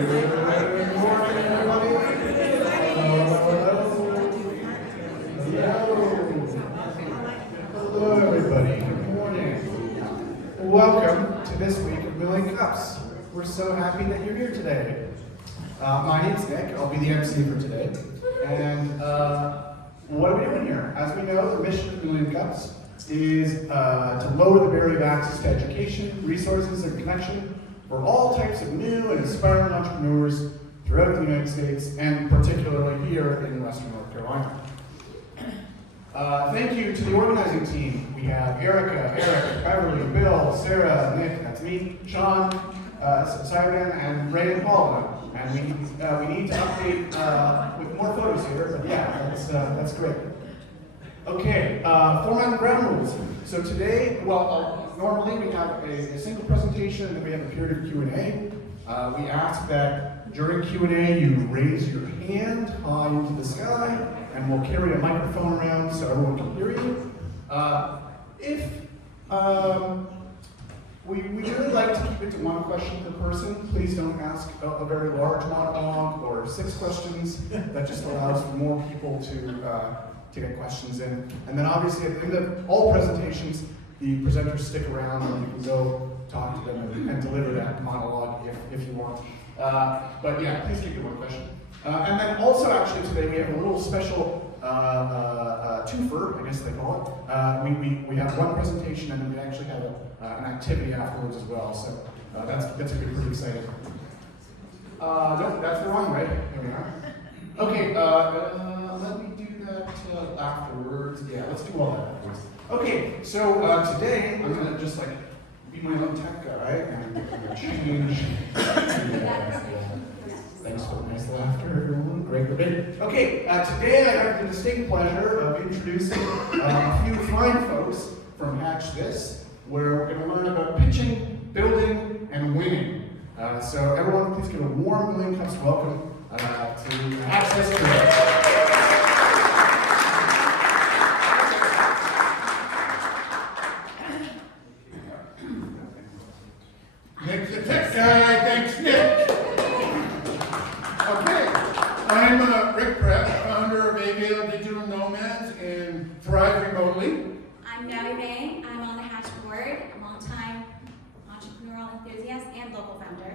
Good morning, everybody. Hello, everybody. Good morning. Welcome to this week of Milling Cups. We're so happy that you're here today. My name's Nick. I'll be the MC for today. And what are we doing here? As we know, the mission of Milling Cups is to lower the barrier of access to education, resources, and connection for all types of new and aspiring entrepreneurs throughout the United States, and particularly here in Western North Carolina. Thank you to the organizing team. We have Eric, Beverly, Bill, Sarah, Nick, that's me, Sean, Simon, and Ray and Paula. And we need to update with more photos here, but yeah, that's great. Okay, format and ground rules. So today, normally we have a single presentation and then we have a period of Q&A. We ask that during Q&A you raise your hand high into the sky and we'll carry a microphone around so everyone can hear you. We really like to keep it to one question per person. Please don't ask a very large monologue or 6 questions. That just allows for more people to get questions in. And then obviously at the end of all presentations, the presenters stick around and you can go talk to them and deliver that monologue if you want. But yeah, please keep it one question. And then also actually today we have a little special twofer, I guess they call it. We have one presentation and then we actually have an activity afterwards as well. So that's going to be pretty exciting. Nope, that's the wrong way. Here we are. Okay, let me do that afterwards. Yeah, let's do all that afterwards. Okay, so today I'm going to just be my own tech guy and change. Thanks for the nice laughter, everyone. Great debate. Okay, today I have the distinct pleasure of introducing a few fine folks from HatchThis, where we're going to learn about pitching, building, and winning. So everyone, please give a warm Milling Cups welcome to HatchThis today. Nick's the tech guy. Thanks, Nick. Okay, I'm Rick Pratte, founder of Asheville Digital Nomads and Thrive Remotely. I'm Vang. I'm on the Hatch board, longtime entrepreneurial enthusiast and local founder.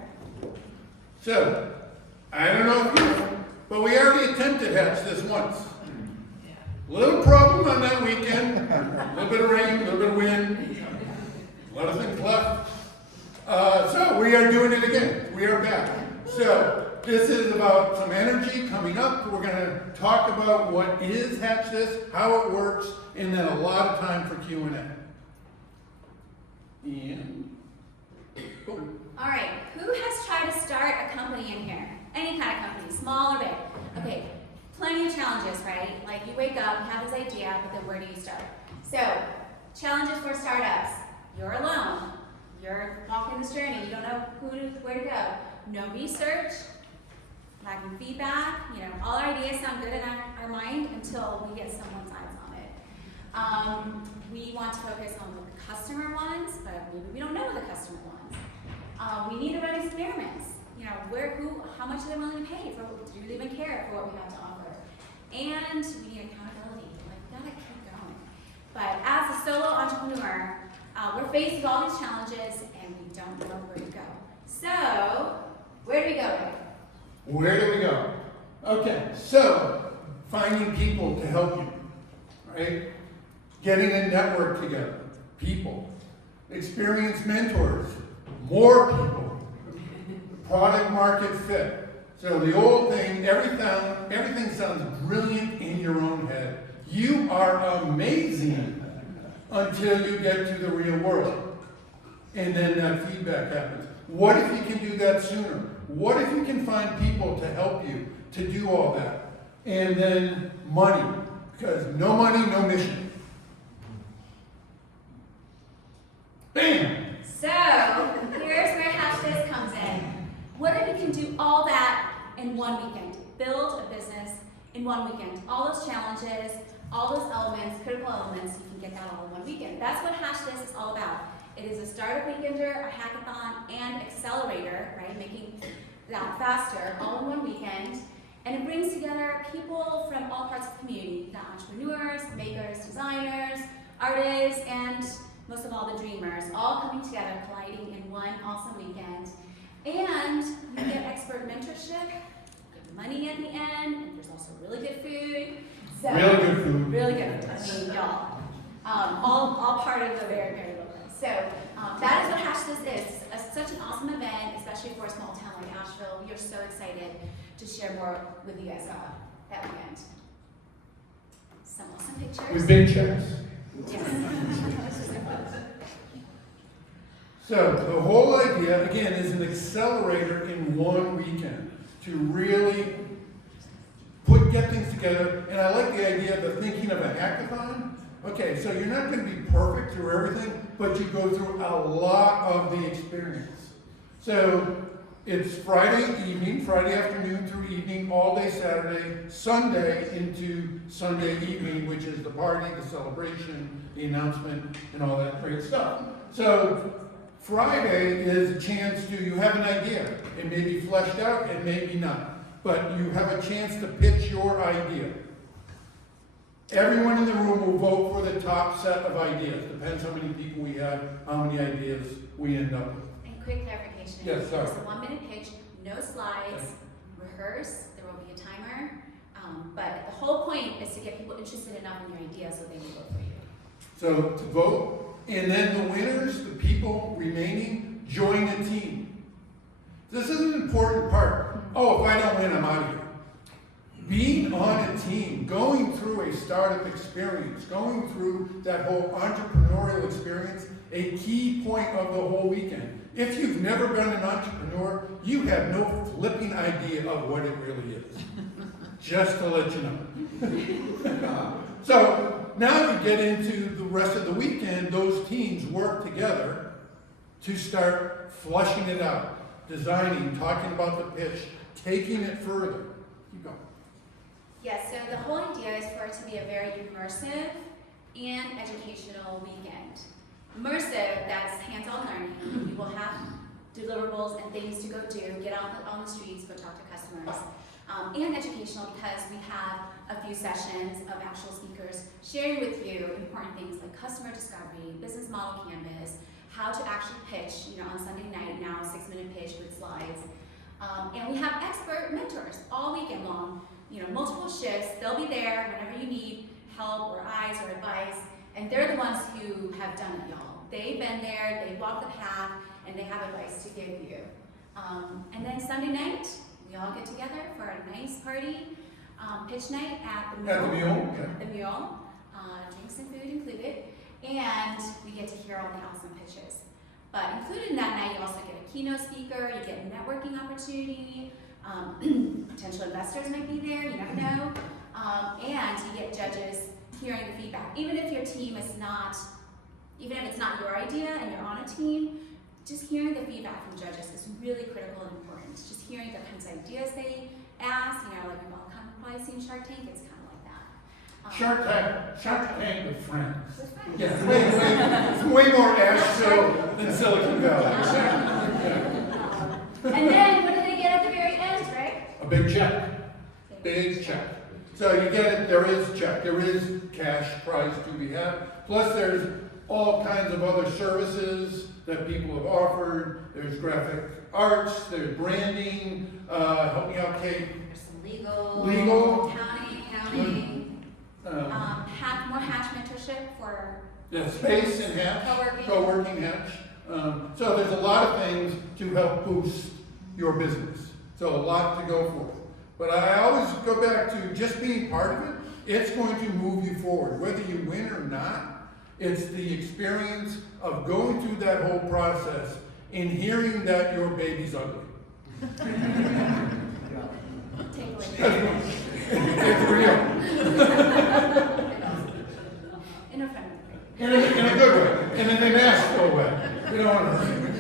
So, I don't know if you know, but we already attempted HatchThis once. Little problem on that weekend, a little bit of rain, a little bit of wind, a lot of things left. So we are doing it again. We are back. So this is about some energy coming up. We're going to talk about what is HatchThis, how it works, and then a lot of time for Q&A. And boom. All right, who has tried to start a company in here? Any kind of company, small or big. Okay, plenty of challenges, right? Like you wake up, you have this idea, but then where do you start? So, challenges for startups. You're alone. You're walking this journey. You don't know where to go. No research, lacking feedback. All our ideas sound good in our mind until we get someone's eyes on it. We want to focus on what the customer wants, but maybe we don't know what the customer wants. We need to run experiments. How much are they willing to pay for? Do they even care for what we have to offer? And we need accountability. We gotta keep going. But as a solo entrepreneur, we're faced with all these challenges and we don't know where to go. So, where do we go? Where do we go? Okay, so finding people to help you, right? Getting a network together, people, experienced mentors, more people, product market fit. So the old thing, everything sounds brilliant in your own head. You are amazing until you get to the real world. And then that feedback happens. What if you can do that sooner? What if you can find people to help you to do all that? And then money, because no money, no mission. Bam! So, here's where HatchThis comes in. What if you can do all that in one weekend? Build a business in one weekend. All those challenges, all those elements, critical elements, you can get that all in one weekend. That's what HatchThis is all about. It is a startup weekender, a hackathon, and accelerator, right? Making that faster, all in one weekend. And it brings together people from all parts of the community, the entrepreneurs, makers, designers, artists, and most of all the dreamers, all coming together, colliding in one awesome weekend. And you get expert mentorship, good money at the end, and there's also really good food. So, Really good food. Really good food, I mean, y'all. All part of the very, very local. So that is what HatchThis is. Such an awesome event, especially for a small town like Asheville. We are so excited to share more with you guys about that weekend. Some awesome pictures. With big checks. Yes. So the whole idea, again, is an accelerator in one weekend to really get things together. And I like the idea of the thinking of a hackathon. Okay, so you're not going to be perfect through everything, but you go through a lot of the experience. So it's Friday evening, Friday afternoon through evening, all day Saturday, Sunday into Sunday evening, which is the party, the celebration, the announcement, and all that great stuff. So Friday is a chance to, you have an idea. It may be fleshed out, it may be not, but you have a chance to pitch your idea. Everyone in the room will vote for the top set of ideas. Depends how many people we have, how many ideas we end up with. And quick clarification. Yes, sorry. It's a 1 minute pitch, no slides, rehearse, there will be a timer. But the whole point is to get people interested enough in your idea so they will vote for you. So to vote, and then the winners, the people remaining, join a team. This is an important part. Oh, if I don't win, I'm out of here. Being on a team, going through a startup experience, going through that whole entrepreneurial experience, a key point of the whole weekend. If you've never been an entrepreneur, you have no flipping idea of what it really is. Just to let you know. So now you get into the rest of the weekend, those teams work together to start flushing it out, designing, talking about the pitch, taking it further. Keep going. Yes, so the whole idea is for it to be a very immersive and educational weekend. Immersive, that's hands-on learning. You will have deliverables and things to go do, get out on the streets, go talk to customers. And educational because we have a few sessions of actual speakers sharing with you important things like customer discovery, business model canvas, how to actually pitch, on Sunday night now, a 6-minute pitch with slides. And we have expert mentors all weekend long, multiple shifts. They'll be there whenever you need help or eyes or advice. And they're the ones who have done it, y'all. They've been there, they've walked the path, and they have advice to give you. And then Sunday night, we all get together for a nice party, pitch night at the Mule. At the Mule, yeah. At the Mule, drinks and food included, and we get to hear all the awesome pitches. But included in that night, you also get a keynote speaker, you get a networking opportunity, potential investors might be there, you never know, and you get judges hearing the feedback. Even if your team is not, even if it's not your idea and you're on a team, just hearing the feedback from judges is really critical and important. Just hearing the kinds of ideas they ask, like we've all kind of probably seen Shark Tank, it's kind of like that. Shark Tank with friends. With friends. Yeah, it's way more Asheville than Silicon Valley. And then what do they get at the very end, right? A big check. Big check. So you get it, there is check, there is cash prize to be had. Plus there's all kinds of other services that people have offered. There's graphic arts, there's branding, help me out, Kate. There's some legal, accounting, more Hatch mentorship for Yeah, space and Hatch, Co-working. co-working Hatch. So there's a lot of things to help boost your business. So a lot to go for. But I always go back to just being part of it. It's going to move you forward, whether you win or not. It's the experience of going through that whole process and hearing that your baby's ugly. take away. It's real. In a friendly way. In a good way. In an Asheville way. We don't want to hurt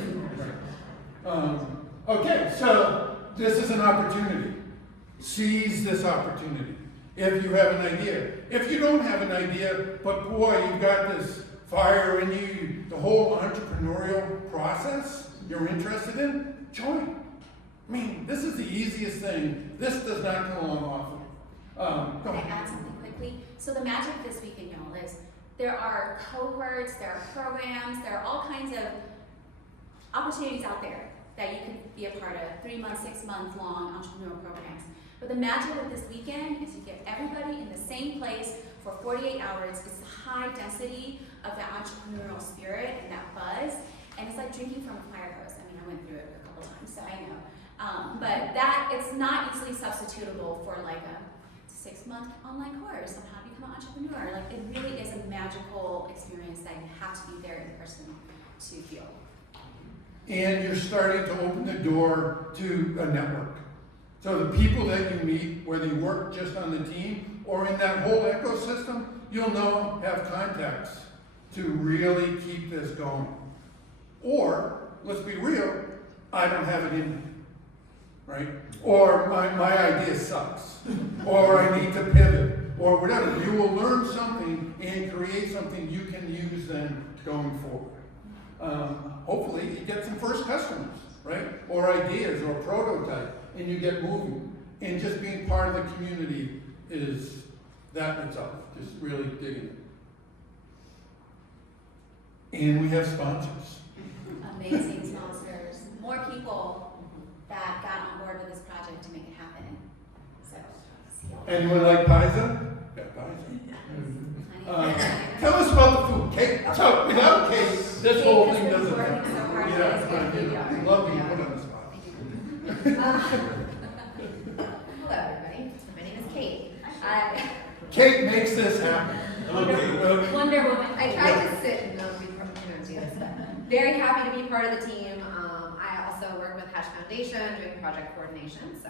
you. Okay, so this is an opportunity. Seize this opportunity. If you have an idea. If you don't have an idea, but boy, you've got this fire in you, the whole entrepreneurial process you're interested in, join. I mean, This is the easiest thing. This does not come along often. Go Can I ahead. add something quickly? So the magic this weekend, y'all, is there are cohorts, there are programs, there are all kinds of opportunities out there that you can be a part of, 3 month, 6 month long entrepreneurial programs. But the magic of this weekend is you get everybody in the same place for 48 hours. It's the high density of that entrepreneurial spirit and that buzz. And it's like drinking from a fire hose. I mean, I went through it a couple times, so I know. But that, it's not easily substitutable for like a 6 month online course on how to become an entrepreneur. Like, it really is a magical experience that you have to be there in person to feel. And you're starting to open the door to a network. So the people that you meet, whether you work just on the team or in that whole ecosystem, you'll know, have contacts to really keep this going. Or, let's be real, I don't have it in me, right? Or my idea sucks, or I need to pivot, or whatever. You will learn something and create something you can use then going forward. Hopefully you get some first customers, right? Or ideas or a prototype, and you get moving. And just being part of the community is that in itself, just really digging it. And we have sponsors. Amazing sponsors. More people that got on board with this project to make it happen. So, see y'all. Anyone like Pisa? Yeah, Pisa. Tell us about the food. Kate. So without Kate, this whole thing doesn't happen. So hard to Yeah, get food, y'all. love being put on the spot. Hello, everybody. My name is Kate. Kate makes this happen. Wonder Woman. I tried to sit and do this, but very happy to be part of the team. I also work with Hatch Foundation doing project coordination. So,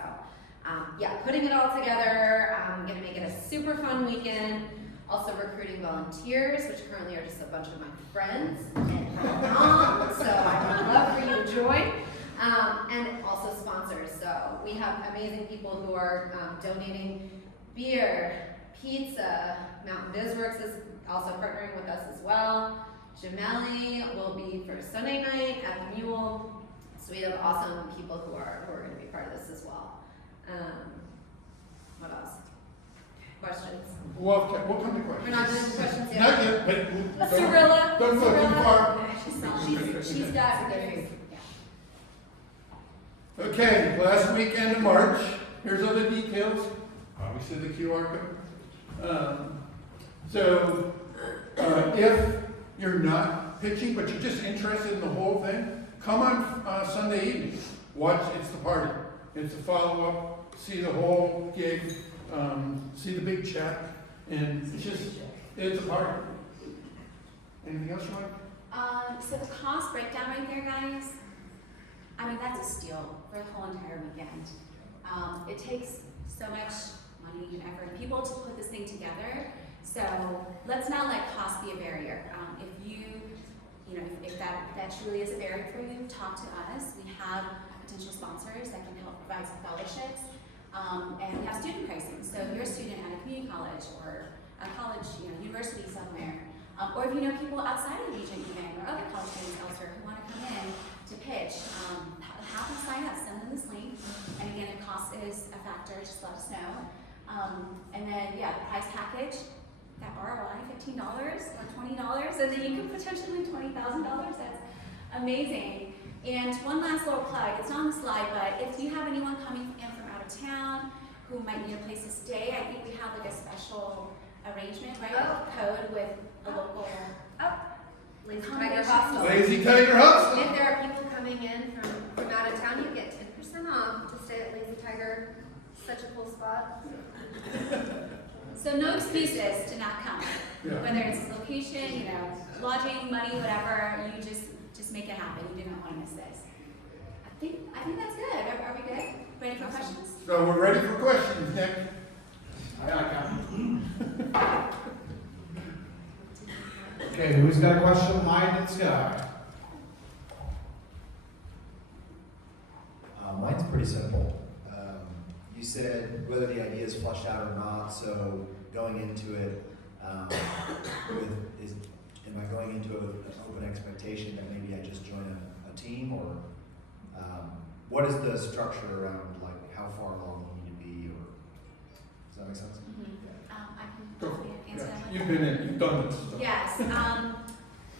yeah, putting it all together. I'm gonna make it a super fun weekend. Also recruiting volunteers, which currently are just a bunch of my friends and my mom. So I would love for you to join. And also sponsors. So we have amazing people who are donating beer, pizza. Mountain Bizworks is also partnering with us as well. Gemelli will be for Sunday night at the Mule. So we have awesome people who are going to be part of this as well. What else? Questions? We'll come to questions. We're not doing questions yet. Not yet, but Cirilla. don't go too far. She's got good. Okay, last weekend in March. Here's other details. Obviously the QR code. If you're not pitching, but you're just interested in the whole thing, come on Sunday evening. Watch It's the Party. It's a follow-up, see the whole gig, see the big check, and it's a party. Anything else you want? So the cost breakdown right there, guys, I mean, that's a steal for the whole entire weekend. It takes so much money and effort and people to put this thing together. So let's not let cost be a barrier. If that truly is a barrier for you, talk to us. We have potential sponsors that can help provide some fellowships. And we have student pricing. So if you're a student at a community college or a college, university somewhere, or if you know people outside of the region even, or other college students elsewhere who want to come in to pitch, have them sign up, send them this link. And again, if cost is a factor, just let us know. And then, yeah, the prize package, that ROI, $15 or $20, and then you can potentially win $20,000. That's amazing. And one last little plug, it's not on the slide, but if you have anyone coming in from out of town who might need a place to stay, I think we have like a special arrangement, right? A code with a local Lazy Tiger Hostel. Lazy Tiger Hustle. If there are people coming in from out of town, you get 10% off to stay at Lazy Tiger. Such a cool spot. So no excuses to not come. Yeah. Whether it's location, lodging, money, whatever, you just make it happen. You do not want to miss this. I think that's good. Are we good? Ready for questions? So we're ready for questions, Nick. Okay, who's got a question? Mine and Scott. Mine's pretty simple. You said whether the idea is fleshed out or not, so going into it, am I going into it with an open expectation that maybe I just join a team, or what is the structure around like how far along you need to be, or does that make sense? I Go for can it. answer Yeah. that one. You've been in, you've done this stuff. Yes.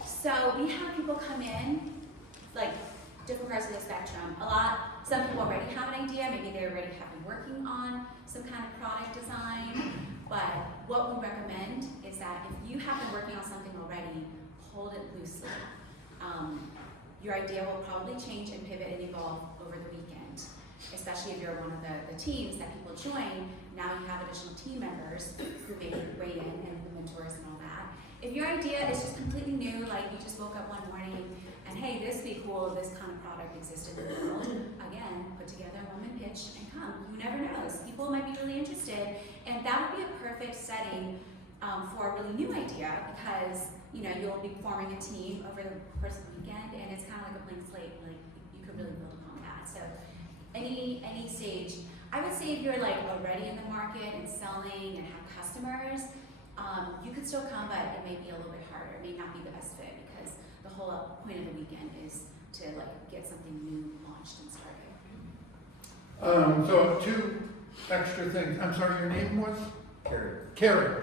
So we have people come in, like different parts of the spectrum. Some people already have an idea. Maybe they already have been working on some kind of product design. But what we recommend is that if you have been working on something already, hold it loosely. Your idea will probably change and pivot and evolve over the weekend, especially if you're one of the teams that people join. Now you have additional team members who may weigh in and the mentors and all that. If your idea is just completely new, like you just woke up one morning and hey, this would be cool if this kind of product existed in the world, again, put together a one-man pitch and come. Who never knows? People might be really interested, and that would be a perfect setting for a really new idea, because you'll be forming a team over the course of the weekend, and it's kind of like a blank slate. Like you could really build upon that. So any stage, I would say if you're like already in the market and selling and have customers, you could still come, but it may be a little bit harder. It may not be the best fit, because the whole point of the weekend is to like get something new launched and started. So 2 extra things. I'm sorry, your name was? Carrie. Carrie.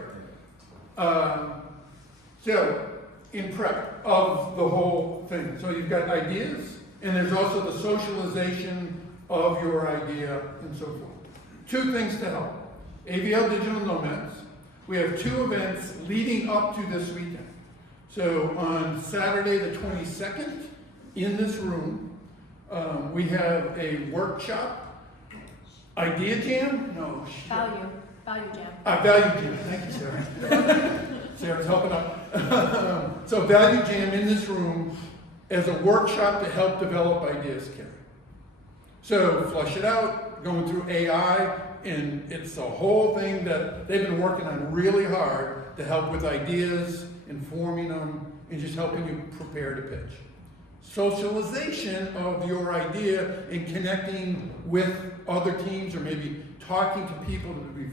So, in prep of the whole thing, so you've got ideas, and there's also the socialization of your idea and so forth. 2 things to help. AVL Digital Nomads. We have 2 events leading up to this weekend. So on Saturday the 22nd, in this room, we have a workshop, idea jam? No, shit. Value jam. Value jam, thank you, Sarah. Sarah's helping out. So value jam in this room as a workshop to help develop ideas, Carrie. So flush it out, going through AI, and it's a whole thing that they've been working on really hard to help with ideas, informing them, and just helping you prepare to pitch. Socialization of your idea and connecting with other teams, or maybe talking to people to be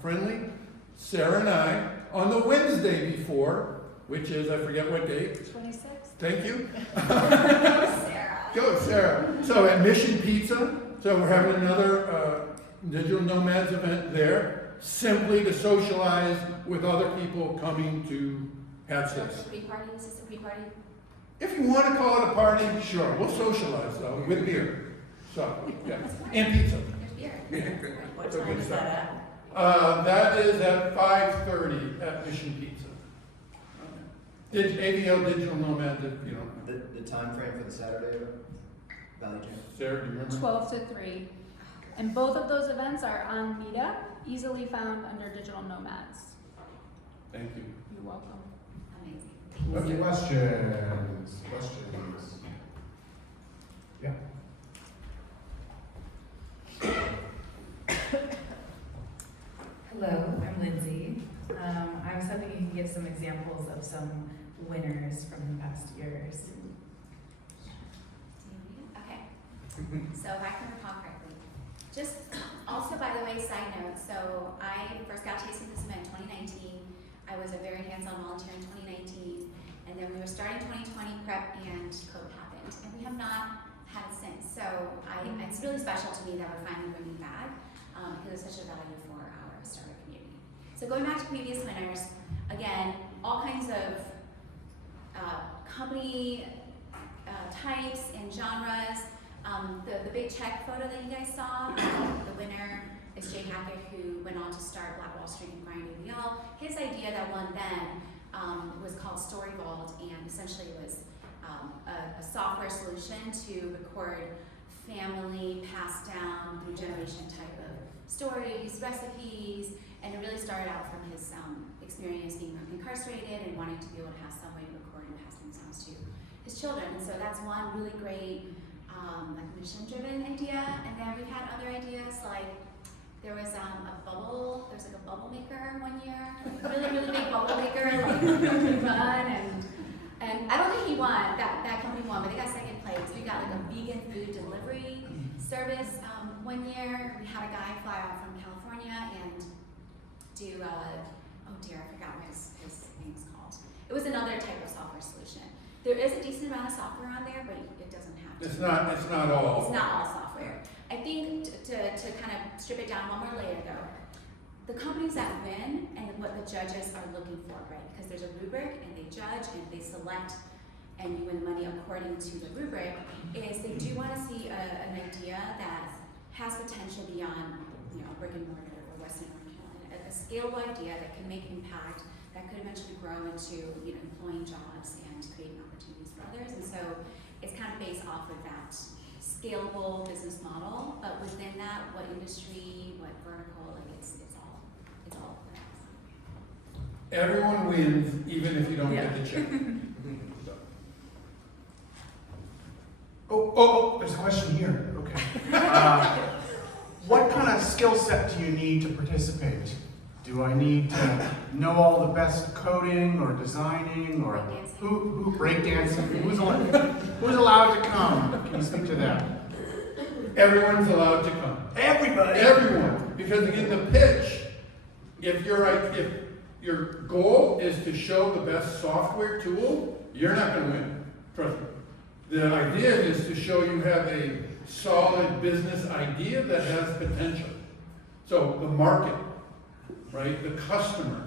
friendly. Sarah and I, on the Wednesday before, which is, I forget what date. 26th. Thank you. Sarah. Go, Sarah. So at Mission Pizza, so we're having another Digital Nomads event there, simply to socialize with other people coming to HatchThis. Pre-party, is this a pre-party? If you want to call it a party, sure, we'll socialize though, with beer. So, yeah, and pizza. There's beer. What So time good is stuff. that at? That is at 5:30 at Mission Pizza. Did AVL Digital Nomad, The time frame for the Saturday event? Value Jam? Sarah, do you remember? 12 to 3. And both of those events are on Meetup, easily found under Digital Nomads. Thank you. You're welcome. Amazing. Okay. Questions? Yeah. Hello, I'm Lindsay. I was hoping you could give some examples of some winners from the past years. Okay. So if I can recall correctly. Just also, by the way, side note, so I first got tasting this event in 2019. I was a very hands-on volunteer in 2019. And then we were starting 2020 prep and COVID happened. And we have not had it since. So it's really special to me that we're finally bringing back because it's such a value for our startup community. So going back to previous winners, again, all kinds of company types and genres. The big check photo that you guys saw, the winner is Jay Hackett, who went on to start Black Wall Street and Grind AVL. His idea that won then was called Story Vault, and essentially was a software solution to record family passed down through generation type of stories, recipes, and it really started out from his experience being incarcerated and wanting to be able to have some way to record and pass things on to his children. And so that's one really great like mission-driven idea. And then we've had other ideas, like there was a bubble maker one year, really, really big bubble maker, like he won, and I don't think he won, that company won, but they got second place. We got like a vegan food delivery service one year. We had a guy fly out from California and do, oh dear, I forgot what his name's called. It was another type of software solution. There is a decent amount of software on there, but it doesn't have It's not It's all. not all software. I think to kind of strip it down one more layer though, the companies that win and what the judges are looking for, right? Because there's a rubric and they judge and they select and you win money according to the rubric, is they do want to see an idea that has potential beyond, you know, brick and mortar or Western North Carolina, a scalable idea that can make impact, that could eventually grow into, you know, employing jobs and creating opportunities for others. And so it's kind of based off of that scalable business model, but within that, what industry, what vertical, like it's all. Everyone wins, even if you don't get the check. Oh, there's a question here. Okay. What kind of skill set do you need to participate? Do I need to know all the best coding or designing or who breakdancing? Who's allowed to come? Can you speak to that? Everyone's allowed to come. Everybody. Everyone, because in the pitch, if your goal is to show the best software tool, you're not going to win. Trust me. The idea is to show you have a solid business idea that has potential. So the market, right? The customer,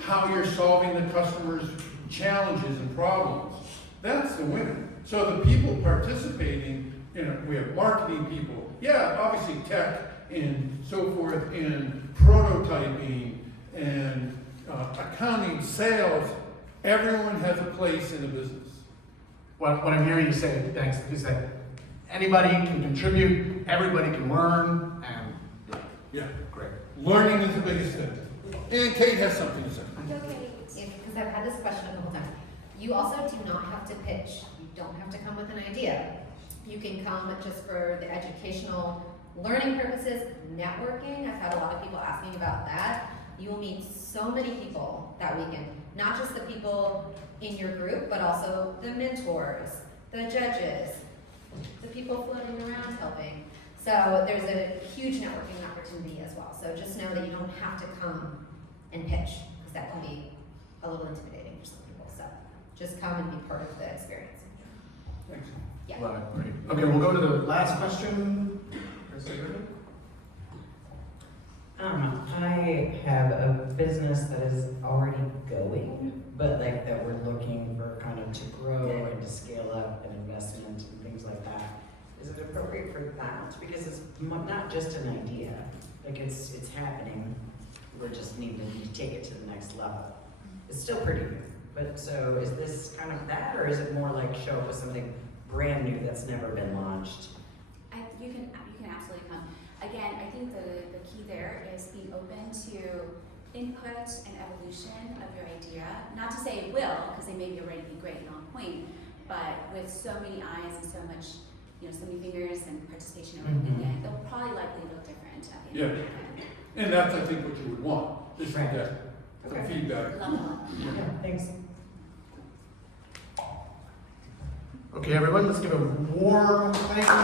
how you're solving the customer's challenges and problems. That's the winner. So the people participating, you know, we have marketing people, yeah, obviously tech and so forth, and prototyping and accounting, sales. Everyone has a place in the business. What I'm hearing you say, thanks, is that anybody can contribute, everybody can learn, and Yeah. great. Learning is the biggest thing. And Kate has something to say. Okay, because I've had this question a couple times. You also do not have to pitch. You don't have to come with an idea. You can come just for the educational learning purposes, networking. I've had a lot of people asking about that. You will meet so many people that weekend, not just the people in your group, but also the mentors, the judges, the people floating around helping. So there's a huge networking opportunity as well. So just know that you don't have to come and pitch, because that can be a little intimidating for some people. So just come and be part of the experience. Thanks. Yeah. Love it, great. Okay, we'll go to the last question. I have a business that is already going, but like that we're looking for kind of to grow and to scale up and investment and things like that. Is it appropriate for that? Because it's not just an idea, like it's happening. We just need to take it to the next level. It's still pretty new, but so is this kind of that, or is it more like show up with something brand new that's never been launched? You can absolutely come. Again, I think the key there is being open to input and evolution of your idea. Not to say it will, because they may be already be great and on point, but with so many eyes and so much, you know, so many fingers and participation over the weekend, they'll probably likely look different at the end of the weekend. And that's, I think, what you would want, is to Right. get the feedback. Love that. Yeah, thanks. Okay, everyone, let's give a warm thank you.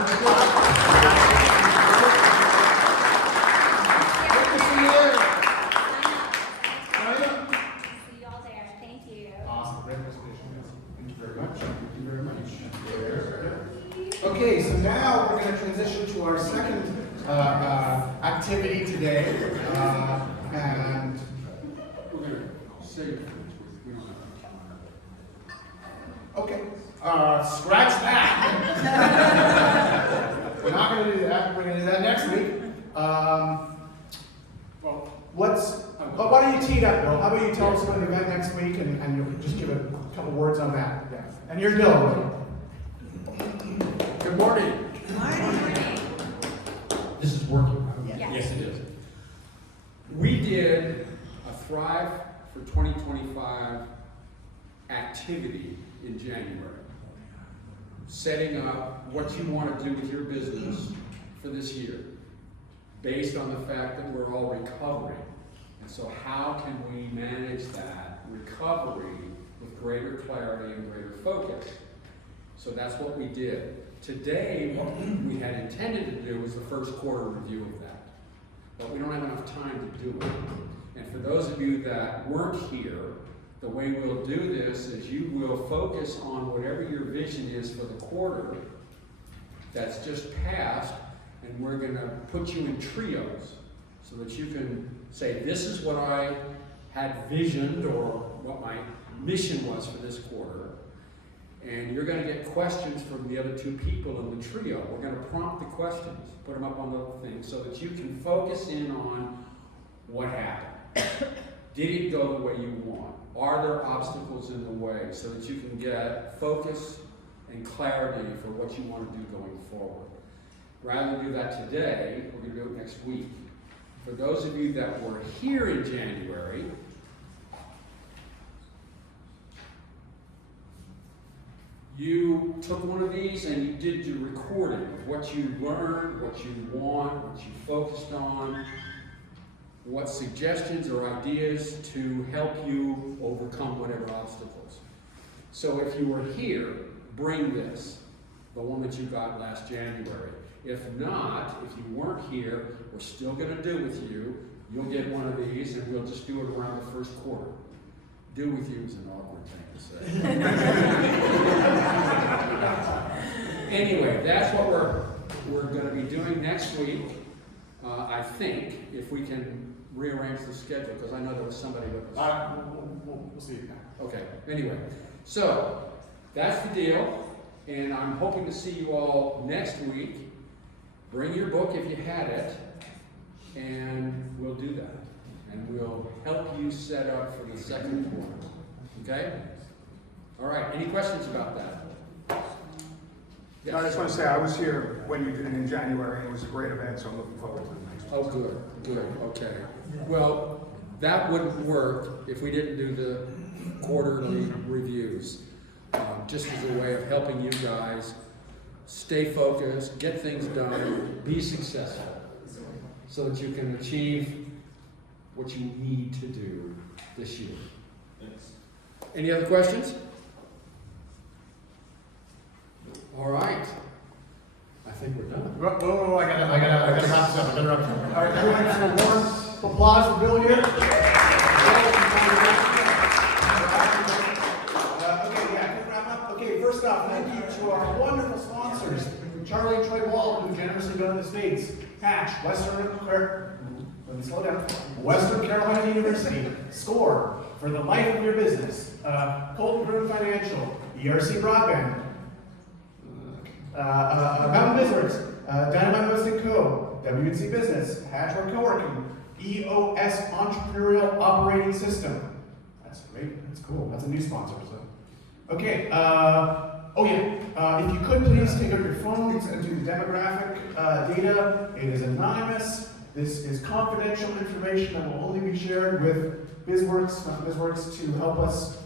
Good to see you there. Sign Sign up. up. See you all there. Thank you. Awesome, great presentation, guys. Thank you very much. Thank you very much. Okay, so now we're going to transition to our second activity today, and We're going to save it for next week. We don't have okay, scratch that. We're not going to do that. We're going to do that next week. Well, why don't you tee it up, Bill? How about you tell us about the event next week, and you'll just give a couple words on that. Yeah. And you're Bill. Good morning. Good morning. This is working. Yes. Yes, it is. We did a Thrive for 2025 activity in January. Setting up what you want to do with your business for this year, based on the fact that we're all recovering. And so how can we manage that recovery with greater clarity and greater focus? So that's what we did. Today, what we had intended to do was the first quarter review of that. But we don't have enough time to do it. And for those of you that weren't here, the way we'll do this is you will focus on whatever your vision is for the quarter, that's just passed, and we're gonna put you in trios so that you can say, this is what I had visioned or what my mission was for this quarter. And you're gonna get questions from the other two people in the trio. We're gonna prompt the questions, put them up on the thing so that you can focus in on what happened. Did it go the way you want? Are there obstacles in the way so that you can get focus and clarity for what you want to do going forward? Rather than do that today, we're going to do it next week. For those of you that were here in January, you took one of these and you did your recording of what you learned, what you want, what you focused on, what suggestions or ideas to help you overcome whatever obstacles. So if you were here, bring this, the one that you got last January. If not, if you weren't here, we're still going to do with you. You'll get one of these and we'll just do it around the first quarter. Do with you is an awkward thing to say. Anyway, that's what we're going to be doing next week. I think, if we can rearrange the schedule, because I know there was somebody that was... We'll see. Okay, anyway, so that's the deal, and I'm hoping to see you all next week. Bring your book if you had it, and we'll do that. And we'll help you set up for the second quarter. Okay? All right, any questions about that? No, I just want to say I was here when you did it in January, and it was a great event, so I'm looking forward to the next one. Oh, good, good, okay. Well, that wouldn't work if we didn't do the quarterly reviews. Just as a way of helping you guys stay focused, get things done, be successful, so that you can achieve what you need to do this year. Thanks. Any other questions? All right. I think we're done. Whoa, I gotta wrap this up. All right, everyone, have a warm applause for Bill here. Okay, first off, thank you to our wonderful sponsors, Charlie and Troy Wall, who generously go to the States, Hatch, Western Carolina University, SCORE, For the Life of Your Business, Colton Groom Financial, ERC Broadband, Mountain Business, Dynamite Hosting Co., WNC Business, Hatchwork Co-working, EOS Entrepreneurial Operating System. That's great. That's cool. That's a new sponsor. So, okay. If you could please take out your phones and do the demographic data. It is anonymous. This is confidential information that will only be shared with BizWorks, not BizWorks, to help us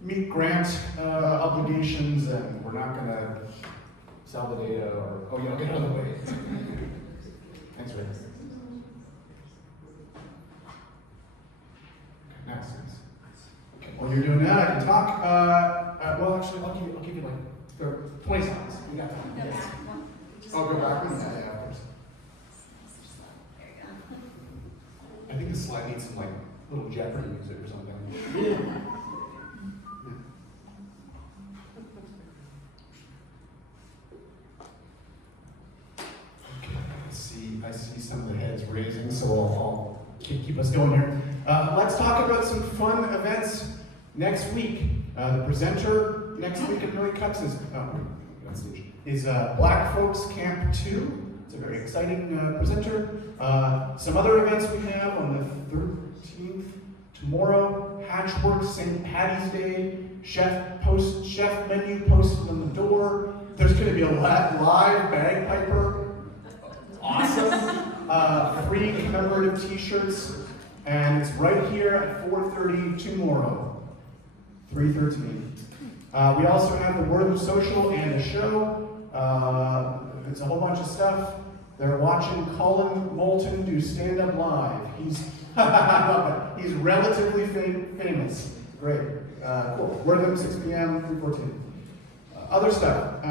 meet grant obligations, and we're not going to sell the data or, get out of the way. Thanks, Rick. Okay, nice. Okay, while you're doing that, I can talk. I'll give you like 20 seconds. We got time. Go Yes. back one. Oh, go backwards? Yeah, of course. There you go. I think this slide needs some like little Jeopardy music or something. I see some of the heads raising, so I'll keep us going here. Let's talk about some fun events next week. The presenter next week at Millie Cuts is Black Folks Camp 2. It's a very exciting presenter. Some other events we have on the 13th, tomorrow, Hatchworks St. Patty's Day, chef menu posted on the door. There's going to be a live bagpiper. Awesome. Free commemorative t-shirts, and it's right here at 4:30 tomorrow, 3:13. We also have the Word of Social and a show. It's a whole bunch of stuff. They're watching Colin Moulton do stand-up live. He's relatively famous. Great. Cool. Word of 6 p.m., 3:14. Other stuff.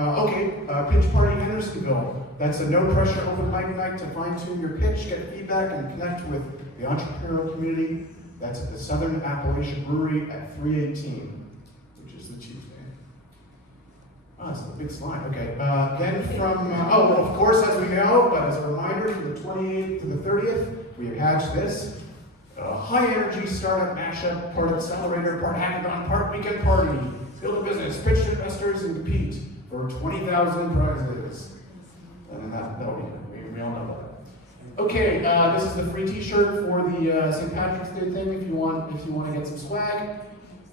Pitch Party Hendersonville. That's a no-pressure open mic night to fine-tune your pitch, get feedback, and connect with the entrepreneurial community. That's at the Southern Appalachian Brewery at 3:18, which is the Tuesday. Oh, it's a big slide. Okay. Then from, well, of course, as we know, but as a reminder, from the 28th to the 30th, we have HatchThis, a high-energy startup mashup, part accelerator, part hackathon, part weekend party. Build a business, pitch to investors, and compete for 20,000 prizes. And that'll be, we all know that. Okay, this is the free T-shirt for the St. Patrick's Day thing. If you want to get some swag.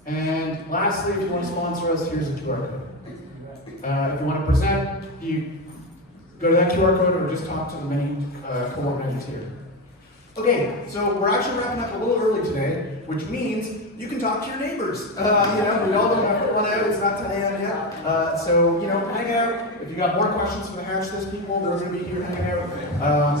And lastly, if you want to sponsor us, here's a QR code. If you want to present, you go to that QR code or just talk to the many coordinators here. Okay, so we're actually wrapping up a little early today, which means you can talk to your neighbors. We all don't have to run out, it's not 10 a.m. yet. So, hang out. If you got more questions for the HatchThis people, they're going to be here hanging out.